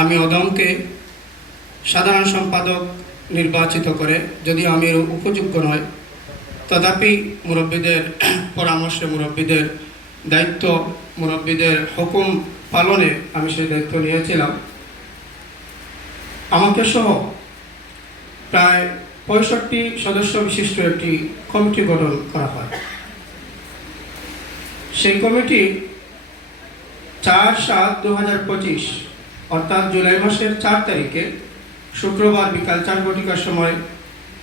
আমি অদমকে সাধারণ সম্পাদক নির্বাচিত করে, যদিও আমি এর উপযোগ্য নয়, তথাপি মুরব্বীদের পরামর্শে, মুরব্বীদের দায়িত্ব, মুরব্বীদের হুকুম পালনে আমি সেই দায়িত্ব নিয়েছিলাম। আমাকে সহ প্রায় 65 সদস্য বিশিষ্ট একটি কমিটি গঠন করা হয়। সেই কমিটি 4/7/2025 অর্থাৎ জুলাই মাসের 4 তারিখে শুক্রবার বিকাল 4 ঘটিকার সময়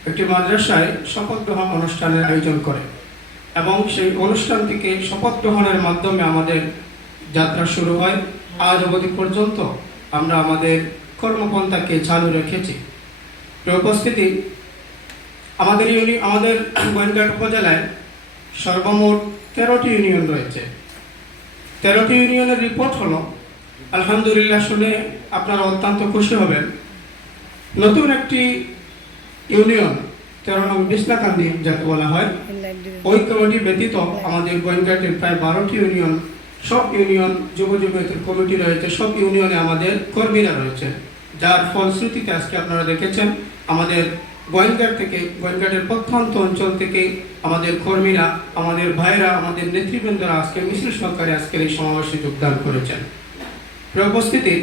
একটি মাদ্রাসায় শপথ গ্রহণ অনুষ্ঠানের আয়োজন করে এবং সেই অনুষ্ঠান থেকে শপথ গ্রহণের মাধ্যমে আমাদের যাত্রা শুরু হয়। আজ অবধি পর্যন্ত আমরা আমাদের কর্মপন্থাকে চালু রেখেছি। উপস্থিতি, আমাদের গোয়েন্দাঘাট উপজেলায় সর্বমোট 13টি ইউনিয়ন রয়েছে। 13টি ইউনিয়নের রিপোর্ট হলো, আলহামদুলিল্লাহ, শুনে আপনারা অত্যন্ত খুশি হবেন। নতুন একটি ইউনিয়ন 13 নং বিছনাকান্দি যাকে বলা হয়, ওই কমিটি ব্যতীত আমাদের গোয়েন্দাঘাটের প্রায় 12টি ইউনিয়ন, সব ইউনিয়ন যুব জমিয়তের কমিটি রয়েছে, সব ইউনিয়নে আমাদের কর্মীরা রয়েছে, যার ফলশ্রুতিতে আজকে আপনারা দেখেছেন আমাদের গোয়েন্দাঘাটের প্রত্যন্ত অঞ্চল থেকে আমাদের কর্মীরা, আমাদের ভাইরা, আমাদের নেতৃবৃন্দরা আজকে মিছিল সহকারে আজকের এই সমাবেশে যোগদান করেছেন। উপস্থিতি,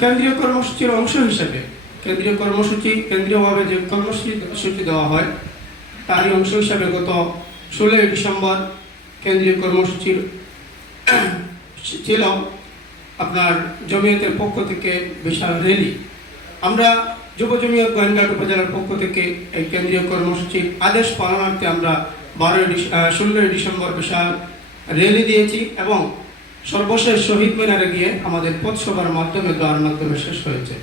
কেন্দ্রীয় কর্মসূচির অংশ হিসেবে কেন্দ্রীয়ভাবে যে কর্মসূচি দেওয়া হয় তারই অংশ হিসাবে গত 16 ডিসেম্বর কেন্দ্রীয় কর্মসূচির ছিল আপনার জমিয়তের পক্ষ থেকে বিশাল র্যালি। আমরা যুব জমিয়ত গোয়েন্দাঘাট উপজেলার পক্ষ থেকে এই কেন্দ্রীয় কর্মসূচির আদেশ পালনার্থে আমরা 16 ডিসেম্বর বিশাল র্যালি দিয়েছি এবং সর্বশেষ শহীদ মিনারে গিয়ে আমাদের পথসভার মাধ্যমে দোয়ার মাধ্যমে শেষ হয়েছে।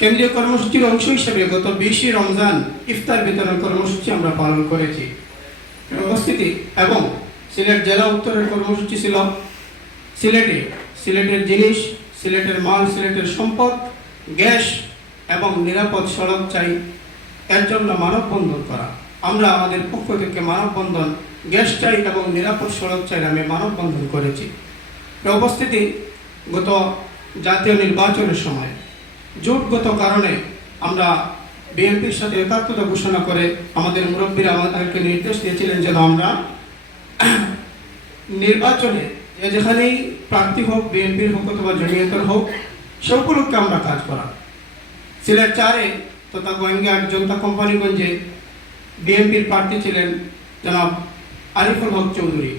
কেন্দ্রীয় কর্মসূচির অংশ হিসেবে গত 20 রমজান ইফতার বিতরণ কর্মসূচি আমরা পালন করেছি। উপস্থিতি, এবং সিলেট জেলা উত্তরের কর্মসূচি ছিল সিলেটের জিনিস, সিলেটের মাল, সিলেটের সম্পদ, গ্যাস এবং নিরাপদ সড়ক চাই, এর জন্য মানববন্ধন করা। আমরা আমাদের পক্ষ থেকে মানববন্ধন, গ্যাস চাই এবং নিরাপদ সড়ক চাই নামে মানববন্ধন করেছি। উপস্থিতি, গত জাতীয় নির্বাচনের সময় জোটগত কারণে আমরা বিএনপির সাথে একাত্মতা ঘোষণা করে আমাদের মুরব্বীরা আমাদেরকে নির্দেশ দিয়েছিলেন যেন আমরা নির্বাচনে যেখানেই প্রার্থী হোক, বিএনপির হোক অথবা জমিয়তের হোক, সে উপলক্ষে আমরা কাজ করা। সিলেট 4-এ তথা গোয়েন্দাঘাট জনতা কোম্পানিগঞ্জে বিএনপির প্রার্থী ছিলেন জনাব আরিফুল হক চৌধুরী।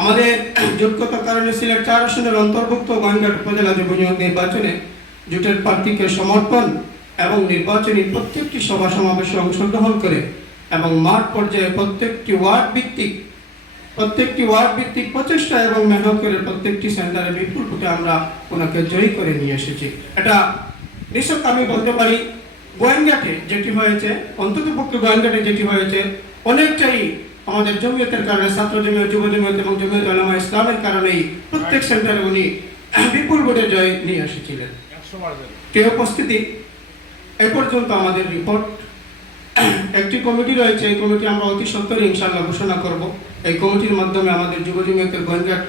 আমাদের যোগ্যতার কারণে সিলেট 4 আসনের অন্তর্ভুক্ত গোয়েন্দাঘাট উপজেলা যুব জমিয়ত নির্বাচনে জোটের প্রার্থীকে সমর্থন এবং নির্বাচনী প্রত্যেকটি সভা সমাবেশে অংশগ্রহণ করে এবং মাঠ পর্যায়ে প্রত্যেকটি ওয়ার্ড ভিত্তিক প্রচেষ্টা এবং মেহনত করে প্রত্যেকটি সেন্টারে বিপুল ভোটে আমরা ওনাকে জয়ী করে নিয়ে এসেছি। এটা নিশ্চয় আমি বলতে পারি, গোয়েন্দাঘাটে যেটি হয়েছে, অন্ততপক্ষে গোয়েন্দাঘাটে যেটি হয়েছে, অনেকটাই আমাদের জমিয়তের কারণে, ছাত্র জমিয়ত, যুব জমিয়ত এবং জমিয়ত উলামা ইসলামের কারণেই প্রত্যেক সেন্টারে উনি বিপুল ভোটে জয় নিয়ে এসেছিলেন। উপস্থিতি, এ পর্যন্ত আমাদের রিপোর্ট। একটি কমিটি রয়েছে, এই কমিটি আমরা অতি সত্বরই ইনশাআল্লাহ ঘোষণা করব। এই কমিটির মাধ্যমে আমাদের যুব জমিয়তের গোয়েন্দাঘাট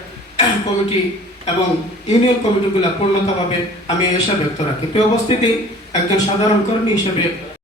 কমিটি এবং ইউনিয়ন কমিটিগুলো পূর্ণতা পাবে, আমি আশা ব্যক্ত রাখি। উপস্থিতি, একজন সাধারণ কর্মী হিসেবে